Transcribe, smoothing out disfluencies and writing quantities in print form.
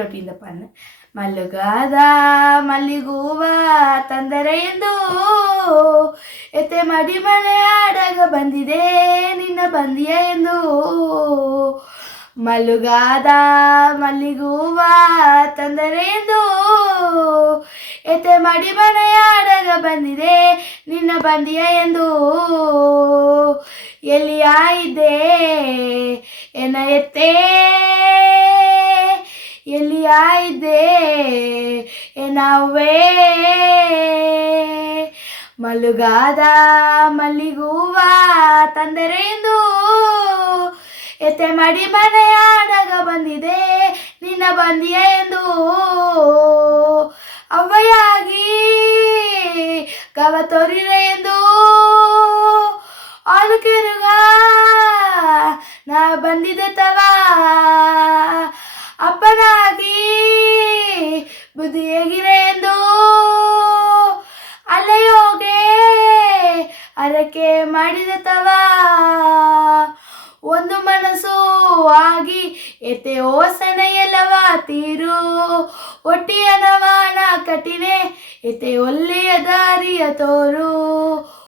ಒಟ್ಟಿಂದ ಪನ್ನ ಮಲ್ಲುಗಾದ ಮಲ್ಲಿಗೂವ ತಂದರೆ ಎಂದು ಎತ್ತೆ ಮಡಿ ಮನೆ ಆಡಾಗ ಬಂದಿದೆ ನಿನ್ನ ಬಂದಿಯ ಎಂದು ಮಲ್ಲುಗಾದ ಮಲ್ಲಿಗೂವ ತಂದರೆ ಎಂದು ಎತ್ತೆ ಮಡಿ ಮನೆ ಆಡಾಗ ಬಂದಿದೆ ನಿನ್ನ ಬಂದಿಯ ಎಂದು ಎಲ್ಲಿ ಆಯಿದೆ ಎನ್ನ ಎತ್ತೇ ಎಲ್ಲಿ ಆಯಿದೆ ಏನವ್ವೇ ಮಲ್ಲುಗಾದ ಮಲ್ಲಿಗೂವ ತಂದರೆ ಎಂದು ಎತ್ತೆ ಮಡಿ ಮನೆಯಾದಾಗ ಬಂದಿದೆ ನಿನ್ನ ಬಂದಿಯ ಎಂದು ಅವ್ವಯಾಗಿ ಗವ ತೋರಿರೆ ಎಂದು ಆಲು ಕೆರುಗ ನಾ ಬಂದಿದೆ ತವ ಅಪ್ಪನಾಗಿ ಬುದ್ಧಿ ಹೇಗಿರೆ ಎಂದು ಅಲೆಯೋಗೆ ಅರಕೆ ಮಾಡಿದ ತವ ಒಂದು ಮನಸ್ಸು ಆಗಿ ಎತೆ ಓಸನೆ ಎಲ್ಲವ ತೀರು ಒಟ್ಟಿಯ ನವಾಣ ಕಟಿನೆ ಎತೆ ಒಳ್ಳೆಯ ದಾರಿಯ ತೋರು